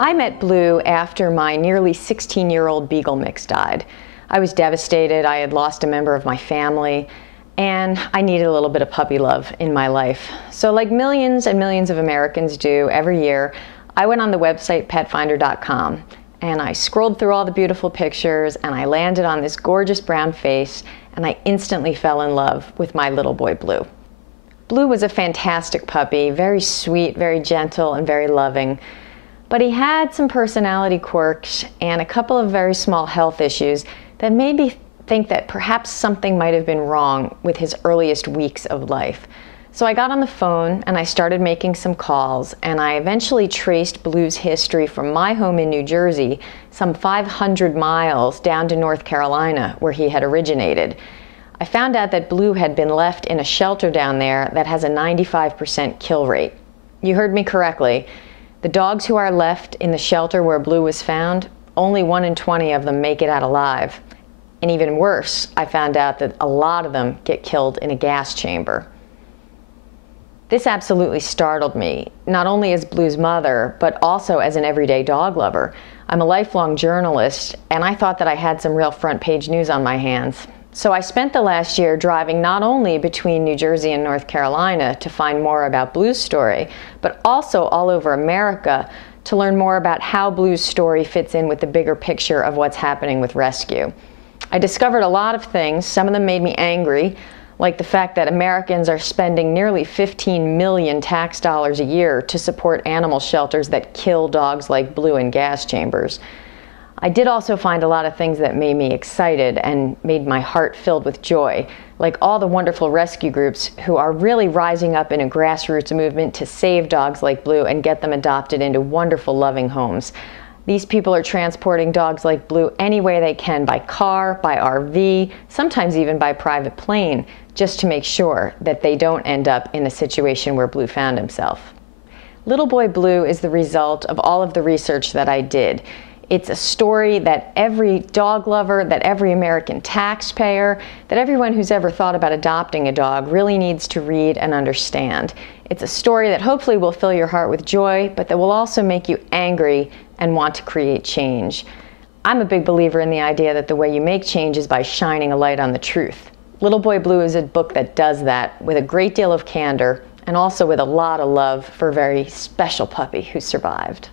I met Blue after my nearly 16-year-old Beagle mix died. I was devastated. I had lost a member of my family, and I needed a little bit of puppy love in my life. So like millions and millions of Americans do every year, I went on the website petfinder.com, and I scrolled through all the beautiful pictures, and I landed on this gorgeous brown face, and I instantly fell in love with my little boy Blue. Blue was a fantastic puppy, very sweet, very gentle, and very loving. But he had some personality quirks and a couple of very small health issues that made me think that perhaps something might have been wrong with his earliest weeks of life. So I got on the phone and I started making some calls, and I eventually traced Blue's history from my home in New Jersey, some 500 miles down to North Carolina, where he had originated. I found out that Blue had been left in a shelter down there that has a 95% kill rate. You heard me correctly. The dogs who are left in the shelter where Blue was found, only 1 in 20 of them make it out alive. And even worse, I found out that a lot of them get killed in a gas chamber. This absolutely startled me, not only as Blue's mother, but also as an everyday dog lover. I'm a lifelong journalist, and I thought that I had some real front page news on my hands. So I spent the last year driving not only between New Jersey and North Carolina to find more about Blue's story, but also all over America to learn more about how Blue's story fits in with the bigger picture of what's happening with rescue. I discovered a lot of things. Some of them made me angry, like the fact that Americans are spending nearly 15 million tax dollars a year to support animal shelters that kill dogs like Blue in gas chambers. I did also find a lot of things that made me excited and made my heart filled with joy, like all the wonderful rescue groups who are really rising up in a grassroots movement to save dogs like Blue and get them adopted into wonderful, loving homes. These people are transporting dogs like Blue any way they can, by car, by RV, sometimes even by private plane, just to make sure that they don't end up in a situation where Blue found himself. Little Boy Blue is the result of all of the research that I did. It's a story that every dog lover, that every American taxpayer, that everyone who's ever thought about adopting a dog really needs to read and understand. It's a story that hopefully will fill your heart with joy, but that will also make you angry and want to create change. I'm a big believer in the idea that the way you make change is by shining a light on the truth. Little Boy Blue is a book that does that with a great deal of candor and also with a lot of love for a very special puppy who survived.